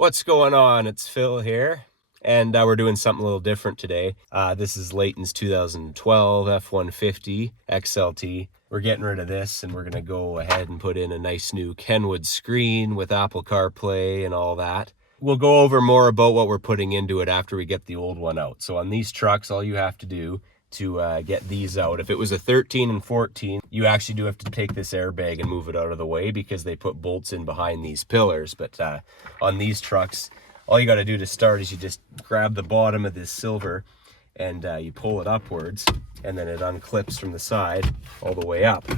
What's going on? It's Phil here, and we're doing something a little different today. This is Layton's 2012 F-150 XLT. We're getting rid of this, and we're going to go ahead and put in a nice new Kenwood screen with Apple CarPlay and all that. We'll go over more about what we're putting into it after we get the old one out. So on these trucks, all you have to do to get these out, if it was a 13 and 14, you actually do have to take this airbag and move it out of the way because they put bolts in behind these pillars. But on these trucks, all you got to do to start is you just grab the bottom of this silver and you pull it upwards, and then it unclips from the side all the way up.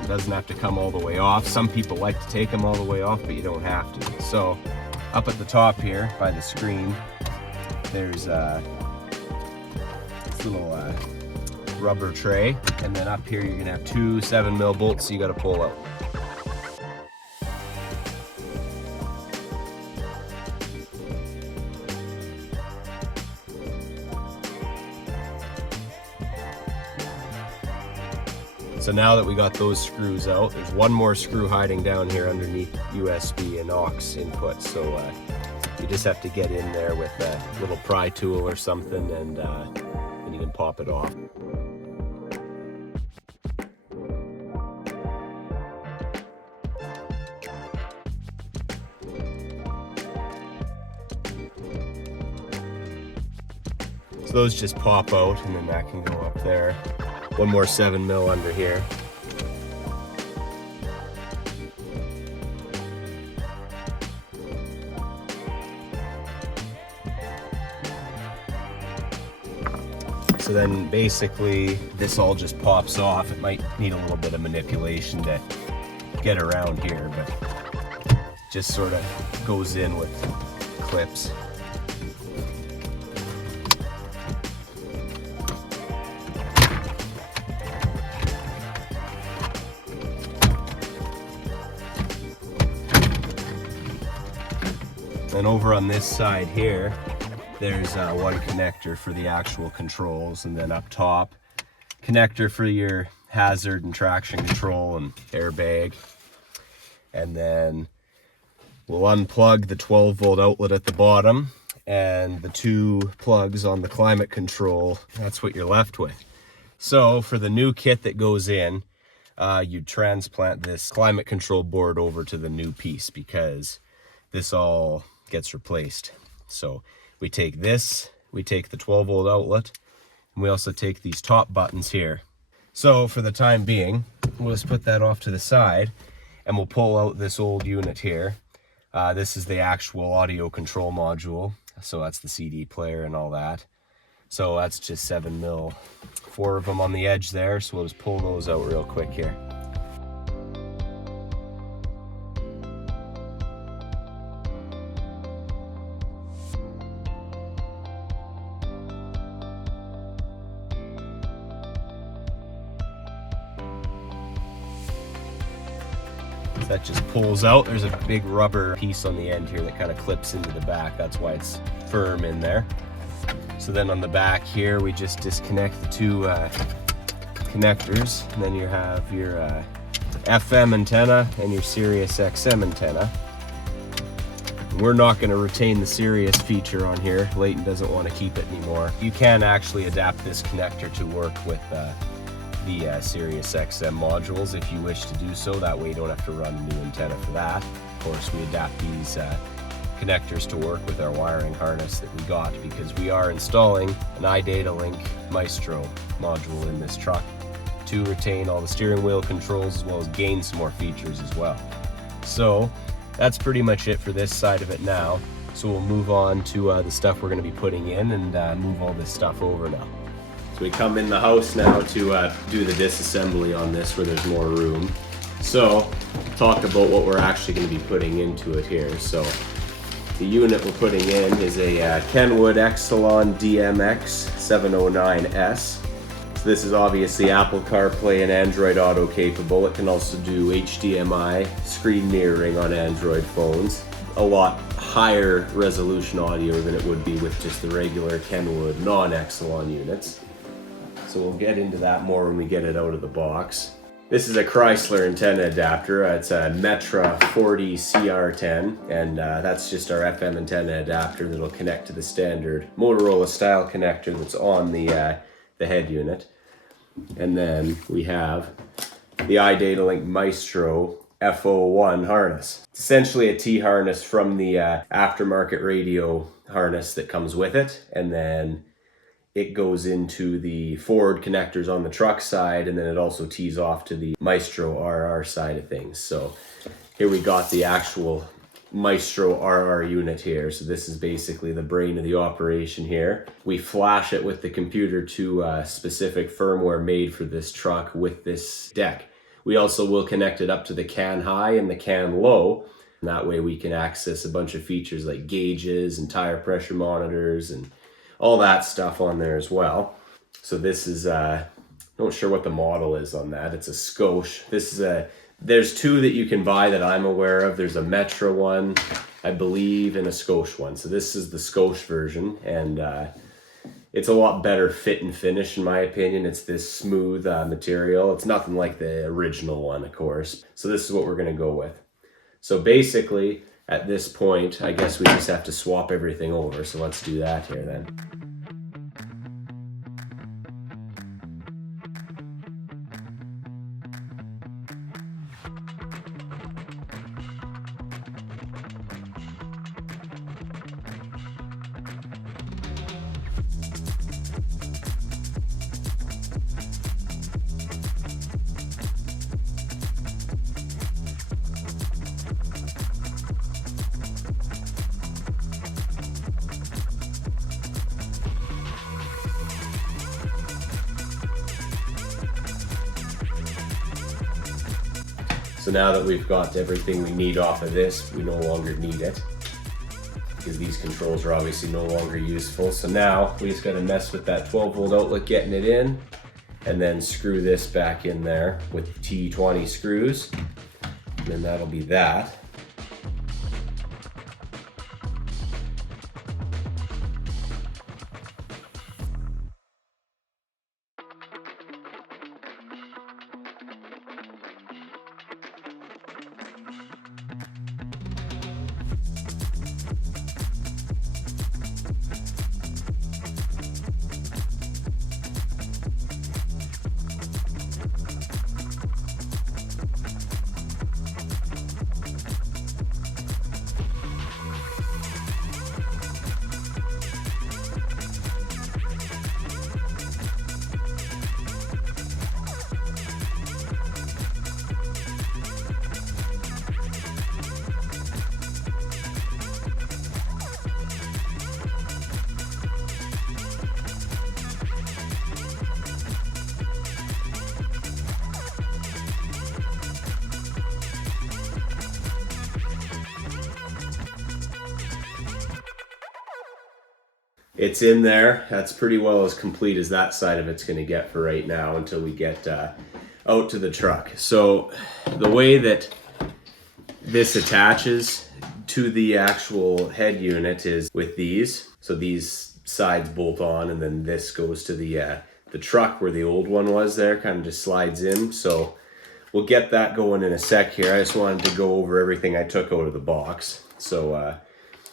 It doesn't have to come all the way off. Some people like to take them all the way off, but you don't have to. So up at the top here by the screen, there's this little rubber tray, and then up here you're gonna have two 7mm bolts you gotta pull out. So now that we got those screws out, there's one more screw hiding down here underneath USB and aux input. So you just have to get in there with a little pry tool or something, and you can pop it off. So those just pop out, and then that can go up there. One more 7mm under here. So then basically this all just pops off. It might need a little bit of manipulation to get around here, but just sort of goes in with clips. And over on this side here, there's one connector for the actual controls, and then up top, connector for your hazard and traction control and airbag. And then we'll unplug the 12-volt outlet at the bottom and the two plugs on the climate control. That's what you're left with. So for the new kit that goes in, you transplant this climate control board over to the new piece because this all gets replaced. So we take this, we take the 12-volt outlet, and we also take these top buttons here. So for the time being, we'll just put that off to the side, and we'll pull out this old unit here. This is the actual audio control module, so that's the CD player and all that. So that's just 7mm, 4 of them on the edge there, so we'll just pull those out real quick here. That just pulls out. There's a big rubber piece on the end here that kind of clips into the back. That's why it's firm in there. So then on the back here, we just disconnect the two connectors, and then you have your FM antenna and your Sirius XM antenna. We're not going to retain the Sirius feature on here. Layton doesn't want to keep it anymore. You can actually adapt this connector to work with the Sirius XM modules if you wish to do so. That way you don't have to run a new antenna for that. Of course, we adapt these connectors to work with our wiring harness that we got, because we are installing an iDataLink Maestro module in this truck to retain all the steering wheel controls as well as gain some more features as well. So that's pretty much it for this side of it now. So we'll move on to the stuff we're going to be putting in and move all this stuff over now. So we come in the house now to do the disassembly on this where there's more room. So talk about what we're actually going to be putting into it here. So the unit we're putting in is a Kenwood Exelon DMX 709S. So this is obviously Apple CarPlay and Android Auto capable. It can also do HDMI screen mirroring on Android phones. A lot higher resolution audio than it would be with just the regular Kenwood non-Exelon units. So we'll get into that more when we get it out of the box. This is a Chrysler antenna adapter. It's a Metra 40 CR10, and that's just our FM antenna adapter that'll connect to the standard Motorola style connector that's on the head unit. And then we have the iDataLink Maestro F-150 harness. It's essentially a T-harness from the aftermarket radio harness that comes with it, and then it goes into the forward connectors on the truck side, and then it also tees off to the Maestro RR side of things. So here we got the actual Maestro RR unit here. So this is basically the brain of the operation here. We flash it with the computer to a specific firmware made for this truck with this deck. We also will connect it up to the CAN high and the CAN low. And that way we can access a bunch of features like gauges and tire pressure monitors and all that stuff on there as well. So this is, not sure what the model is on that. It's a Scotia. There's two that you can buy that I'm aware of. There's a Metra one, I believe, and a Scotia one. So this is the Scotia version, and it's a lot better fit and finish in my opinion. It's this smooth material. It's nothing like the original one, of course. So this is what we're gonna go with. So basically, at this point, I guess we just have to swap everything over. So let's do that here then. So now that we've got everything we need off of this, we no longer need it because these controls are obviously no longer useful. So now we just got to mess with that 12-volt outlet, getting it in, and then screw this back in there with T20 screws. And then that'll be that. It's in there. That's pretty well as complete as that side of it's going to get for right now until we get out to the truck. So the way that this attaches to the actual head unit is with these. So these sides bolt on, and then this goes to the truck where the old one was there, kind of just slides in. So we'll get that going in a sec here. I just wanted to go over everything I took out of the box. So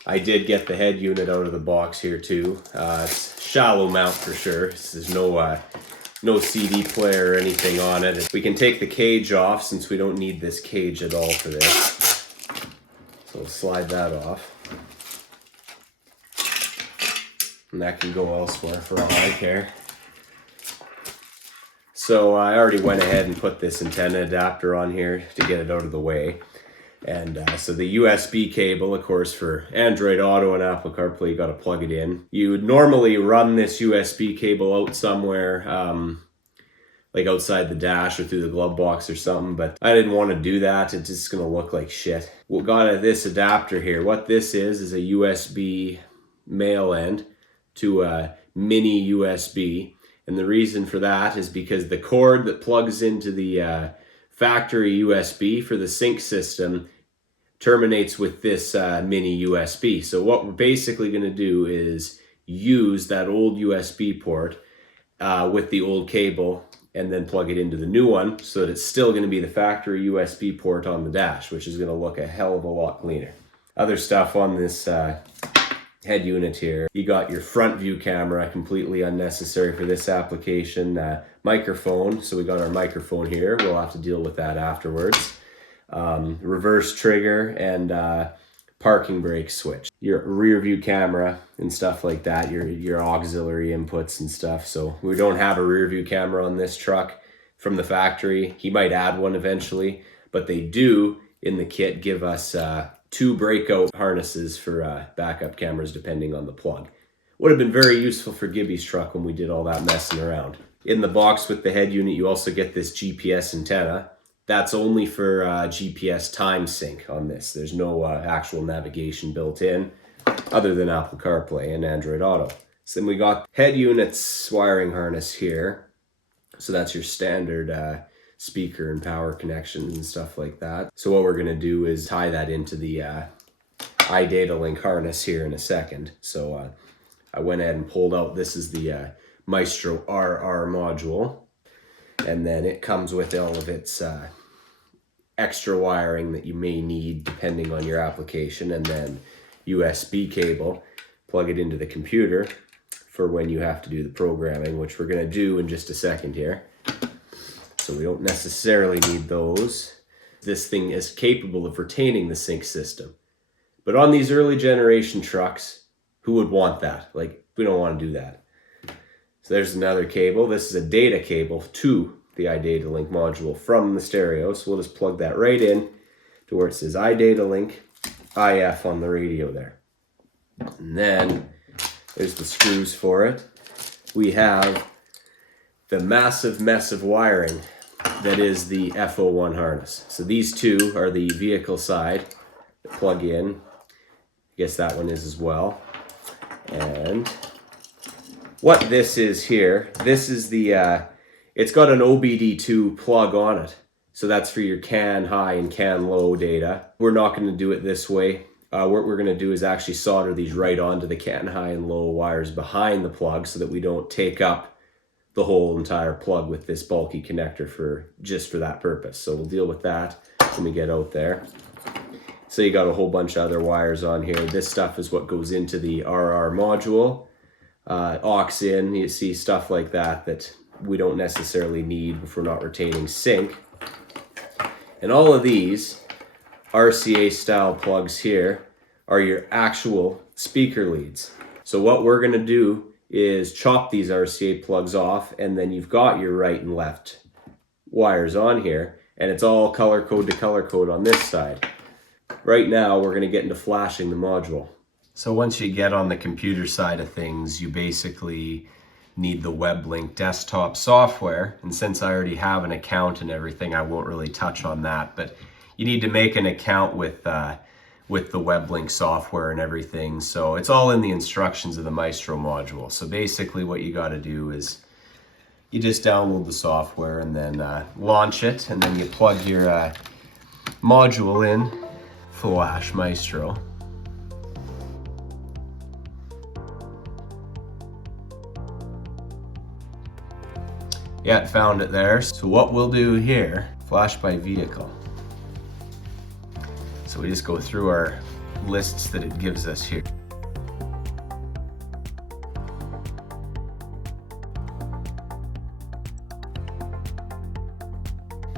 I did get the head unit out of the box here too. It's shallow mount for sure. There's no CD player or anything on it. We can take the cage off since we don't need this cage at all for this. So we'll slide that off. And that can go elsewhere for all I care. So I already went ahead and put this antenna adapter on here to get it out of the way. And so the USB cable, of course, for Android Auto and Apple CarPlay, you got to plug it in. You would normally run this USB cable out somewhere, like outside the dash or through the glove box or something, but I didn't want to do that. It's just going to look like shit. We got this adapter here. What this is a USB male end to a mini USB. And the reason for that is because the cord that plugs into the factory USB for the sync system terminates with this mini USB. So what we're basically going to do is use that old USB port with the old cable and then plug it into the new one so that it's still going to be the factory USB port on the dash, which is going to look a hell of a lot cleaner. Other stuff on this head unit here, you got your front view camera, completely unnecessary for this application. Microphone, so we got our microphone here, we'll have to deal with that afterwards. Reverse trigger and parking brake switch. Your rear view camera and stuff like that, your auxiliary inputs and stuff. So we don't have a rear view camera on this truck from the factory. He might add one eventually, but they do in the kit give us 2 breakout harnesses for backup cameras depending on the plug. Would have been very useful for Gibby's truck when we did all that messing around. In the box with the head unit, you also get this GPS antenna. That's only for GPS time sync on this. There's no actual navigation built in other than Apple CarPlay and Android Auto. So then we got head unit's wiring harness here. So that's your standard speaker and power connections and stuff like that. So what we're gonna do is tie that into the iDataLink harness here in a second. So I went ahead and pulled out, this is the Maestro RR module. And then it comes with all of its extra wiring that you may need depending on your application, and then USB cable, plug it into the computer for when you have to do the programming, which we're gonna do in just a second here. So we don't necessarily need those. This thing is capable of retaining the sync system. But on these early generation trucks, who would want that? Like, we don't want to do that. So there's another cable. This is a data cable to the iDataLink module from the stereo. So we'll just plug that right in to where it says iDataLink IF on the radio there. And then there's the screws for it. We have the massive mess of wiring that is the F-150 harness. So these two are the vehicle side that plug in. I guess that one is as well. And what this is here, this is the, it's got an OBD2 plug on it. So that's for your CAN high and CAN low data. We're not going to do it this way. What we're going to do is actually solder these right onto the CAN high and low wires behind the plug so that we don't take up the whole entire plug with this bulky connector just for that purpose. So we'll deal with that when we get out there. So you got a whole bunch of other wires on here. This stuff is what goes into the RR module. Aux in, you see stuff like that that we don't necessarily need if we're not retaining sync. And all of these RCA style plugs here are your actual speaker leads. So what we're gonna do is chop these RCA plugs off, and then you've got your right and left wires on here, and it's all color code to color code on this side. Right now, we're gonna get into flashing the module. So once you get on the computer side of things, you basically need the WebLink desktop software. And since I already have an account and everything, I won't really touch on that, but you need to make an account with the WebLink software and everything. So it's all in the instructions of the Maestro module. So basically what you got to do is you just download the software and then launch it, and then you plug your module in, flash Maestro. Yeah, it found it there. So what we'll do here, flash by vehicle. So we just go through our lists that it gives us here.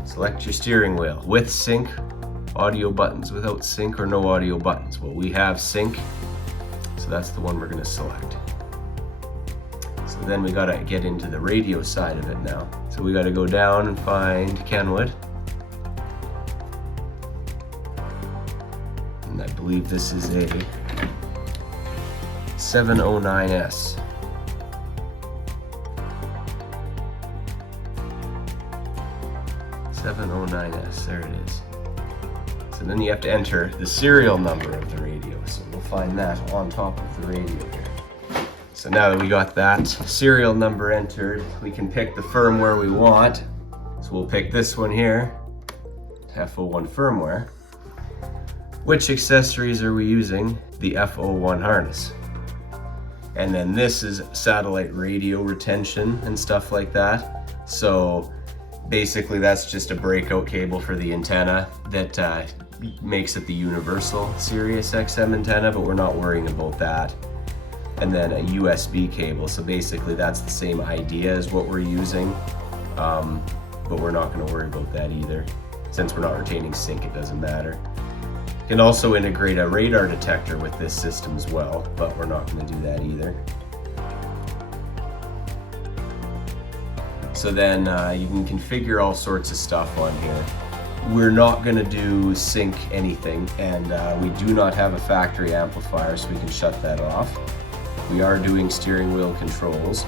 Select your steering wheel with sync, audio buttons, without sync, or no audio buttons. Well, we have sync, so that's the one we're going to select. So then we got to get into the radio side of it now. So we got to go down and find Kenwood. And I believe this is a 709S. There it is. So then you have to enter the serial number of the radio. So we'll find that on top of the radio here. So now that we got that serial number entered, we can pick the firmware we want. So we'll pick this one here, F-150 firmware. Which accessories are we using? The F-150 harness. And then this is satellite radio retention and stuff like that. So basically that's just a breakout cable for the antenna that makes it the universal Sirius XM antenna, but we're not worrying about that. And then a USB cable, so basically that's the same idea as what we're using, but we're not going to worry about that either. Since we're not retaining sync, it doesn't matter. You can also integrate a radar detector with this system as well, but we're not going to do that either. So then you can configure all sorts of stuff on here. We're not going to do sync anything, and we do not have a factory amplifier, so we can shut that off. We are doing steering wheel controls.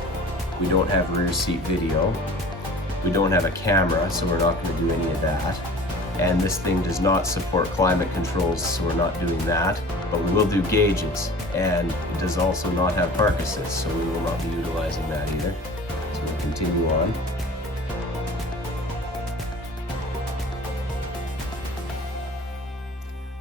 We don't have rear seat video. We don't have a camera, so we're not going to do any of that. And this thing does not support climate controls, so we're not doing that. But we will do gauges, and it does also not have park assist, so we will not be utilizing that either. So we'll continue on.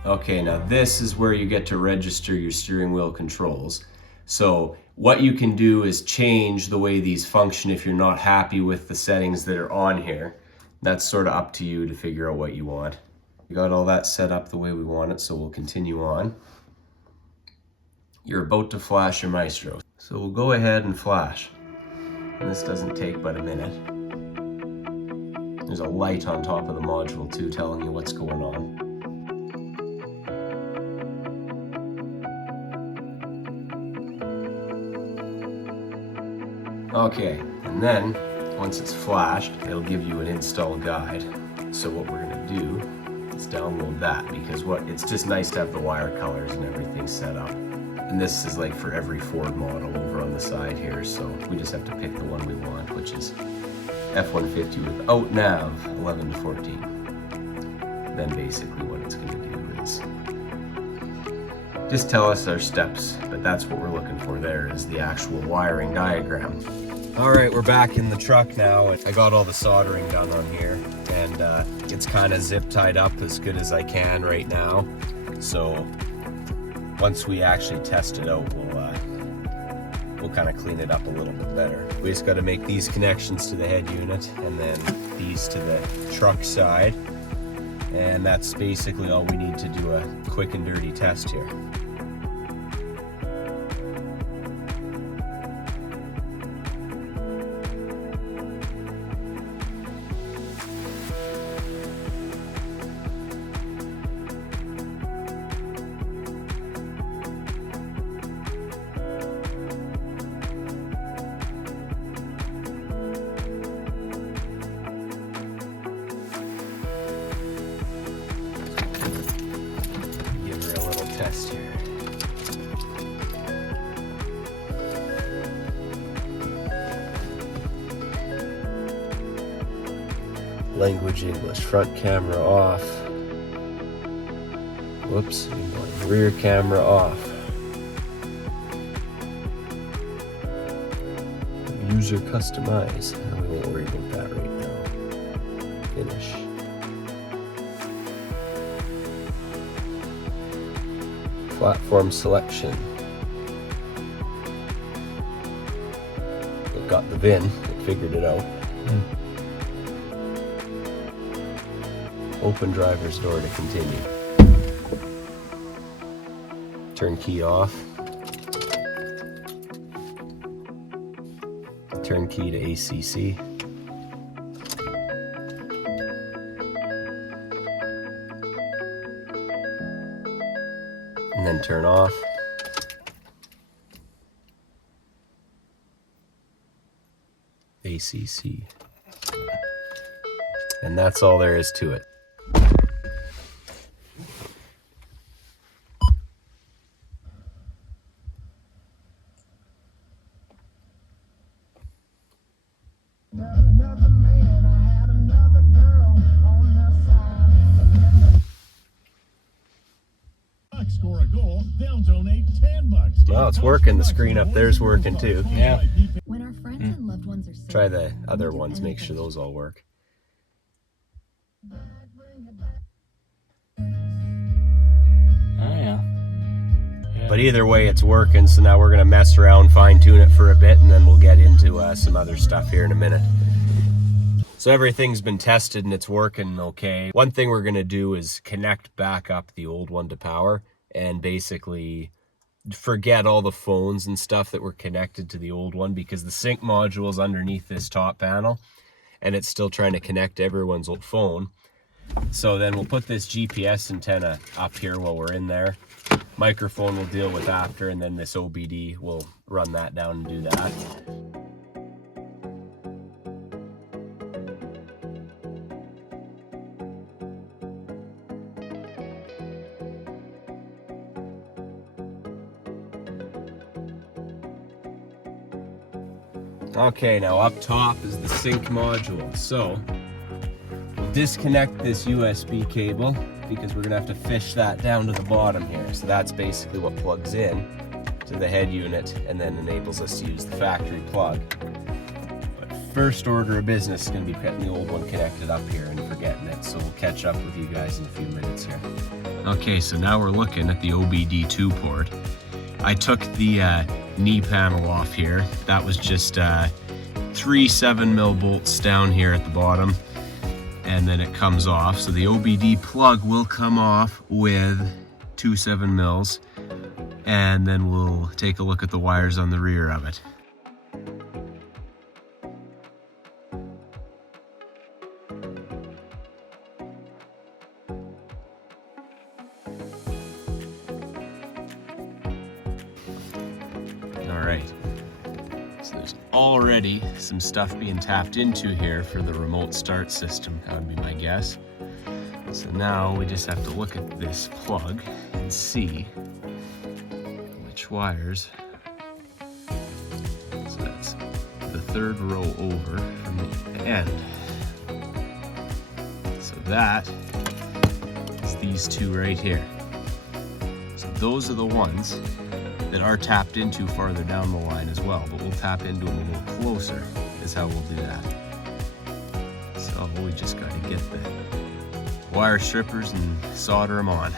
Okay, now this is where you get to register your steering wheel controls. So what you can do is change the way these function if you're not happy with the settings that are on here. That's sort of up to you to figure out what you want. We got all that set up the way we want it, so we'll continue on. You're about to flash your Maestro. So we'll go ahead and flash. And this doesn't take but a minute. There's a light on top of the module too, telling you what's going on. Okay, and then once it's flashed, it'll give you an install guide. So what we're gonna do is download that, because it's just nice to have the wire colors and everything set up. And this is like for every Ford model over on the side here, so we just have to pick the one we want, which is F-150 without nav 11 to 14. Then basically what it's gonna do is just tell us our steps, but that's what we're looking for there, is the actual wiring diagram. All right, we're back in the truck now. I got all the soldering done on here, and it's kind of zip tied up as good as I can right now. So once we actually test it out, we'll kind of clean it up a little bit better. We just got to make these connections to the head unit, and then these to the truck side. And that's basically all we need to do a quick and dirty test here. Test here. Language English, front camera off. Whoops, rear camera off. User customize. We won't worry about that right now. Finish. Platform selection. It got the VIN, it figured it out. Open driver's door to continue. Turn key off. Turn key to ACC. And then turn off. ACC. And that's all there is to it. Score a goal, they'll donate $10. Well, it's working. The screen up there's working too. Yeah. When our friends and loved ones are sick, Try the other ones, make sure those all work. Oh yeah. But either way, it's working, so now we're gonna mess around, fine tune it for a bit, and then we'll get into some other stuff here in a minute. So everything's been tested and it's working okay. One thing we're gonna do is connect back up the old one to power and basically forget all the phones and stuff that were connected to the old one, because the sync module is underneath this top panel and it's still trying to connect to everyone's old phone. So then we'll put this GPS antenna up here while we're in there. Microphone we'll deal with after, and then this OBD will run that down and do that. Okay, now up top is the sync module. So we'll disconnect this USB cable because we're gonna have to fish that down to the bottom here. So that's basically what plugs in to the head unit and then enables us to use the factory plug. But first order of business is gonna be getting the old one connected up here and forgetting it. So we'll catch up with you guys in a few minutes here. Okay, so now we're looking at the OBD2 port. I took the knee panel off here. That was just 3 7mm bolts down here at the bottom, and then it comes off. So the OBD plug will come off with 2 7mm, and then we'll take a look at the wires on the rear of it. Alright, so there's already some stuff being tapped into here for the remote start system, that would be my guess. So now we just have to look at this plug and see which wires. So that's the third row over from the end. So that is these two right here. So those are the ones that are tapped into farther down the line as well, but we'll tap into them a little closer is how we'll do that. So we just got to get the wire strippers and solder them on.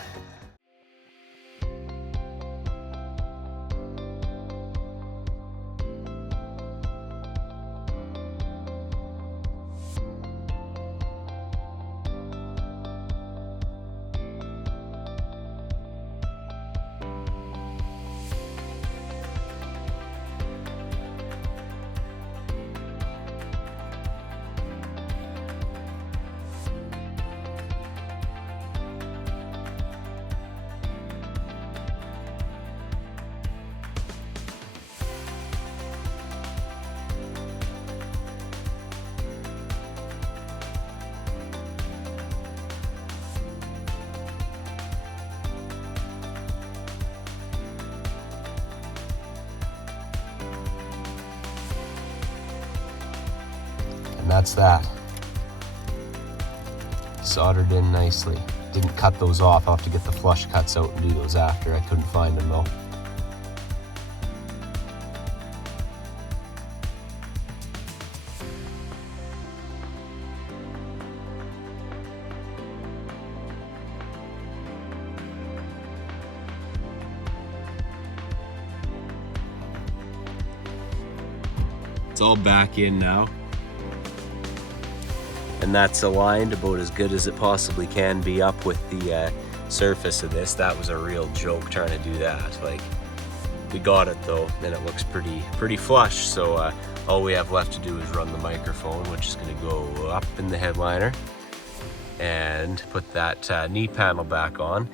And that's that. Soldered in nicely. Didn't cut those off. I'll have to get the flush cuts out and do those after. I couldn't find them though. It's all back in now. And that's aligned about as good as it possibly can be up with the surface of this. That was a real joke trying to do that. Like, we got it though, and it looks pretty flush. So all we have left to do is run the microphone, which is gonna go up in the headliner, and put that knee panel back on.